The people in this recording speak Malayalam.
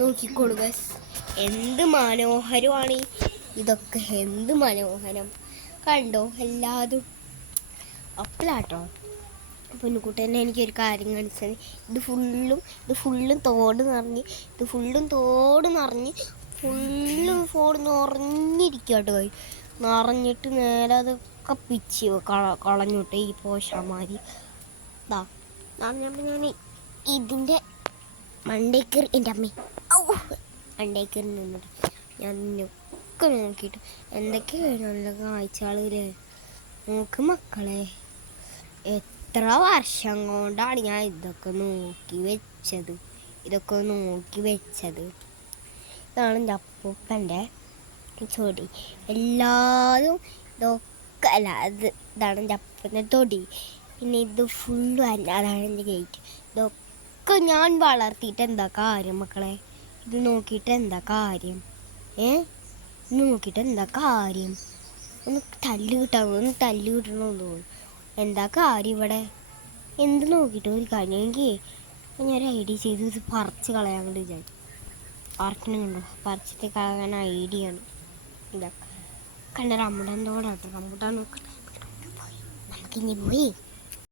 നോക്കിക്കൊള്ളുക, എന്ത് മനോഹരമാണ് ഇതൊക്കെ, എന്ത് മനോഹരം കണ്ടോ എല്ലാതും. അപ്പലാട്ടോ പൊന്നുകൂട്ടനെ എനിക്കൊരു കാര്യം കാണിച്ചത്, ഇത് ഫുള്ളും തോട് നിറഞ്ഞ് തോട് നിറഞ്ഞിരിക്കുക കേട്ടോ. നിറഞ്ഞിട്ട് നേരെ അതൊക്കെ പിച്ച് കളഞ്ഞോട്ടെ ഈ പോഷന്മാര്. ഞാൻ ഇതിൻ്റെ മണ്ടേക്കറി, എൻ്റെ അമ്മ മണ്ടേക്കറി നിന്നിട്ട് ഞാൻ ഒക്കെ നോക്കിയിട്ട് എന്തൊക്കെയാണ് നല്ല കാഴ്ചകളില്ലേ. നോക്ക് മക്കളെ, എത്ര വർഷം കൊണ്ടാണ് ഞാൻ ഇതൊക്കെ നോക്കി വെച്ചത്. ഇതാണ് എൻ്റെ അപ്പൂപ്പൻ്റെ ചെടി. എല്ലാതും ഇതൊക്കെ അല്ല, ഇതാണ് എൻ്റെ അപ്പൂപ്പൻ്റെ തൊടി. പിന്നെ ഇത് ഫുള്ളും അതാണ് എൻ്റെ ഗേറ്റ്. ഇതൊക്കെ ഞാൻ വളർത്തിയിട്ട് എന്താ കാര്യം മക്കളെ? ഇത് നോക്കിയിട്ട് എന്താ കാര്യം? ഒന്ന് തല്ല് കിട്ടണമെന്ന് തോന്നുന്നു. എന്താ കാര്യം ഇവിടെ? എന്ത് നോക്കിയിട്ട് ഒരു കാര്യം? എനിക്ക് ഞാൻ ഐഡിയ ചെയ്ത് ഇത് പറിച്ച് കളയാൻ വേണ്ടി വിചാരിച്ചു. പറിച്ചിട്ട് കളയാൻ ഐഡിയ ആണ് ഇതൊക്കെ. കണ്ട റംബുട്ടാൻ തോടാട്ടോ. നമുക്കിനി പോയി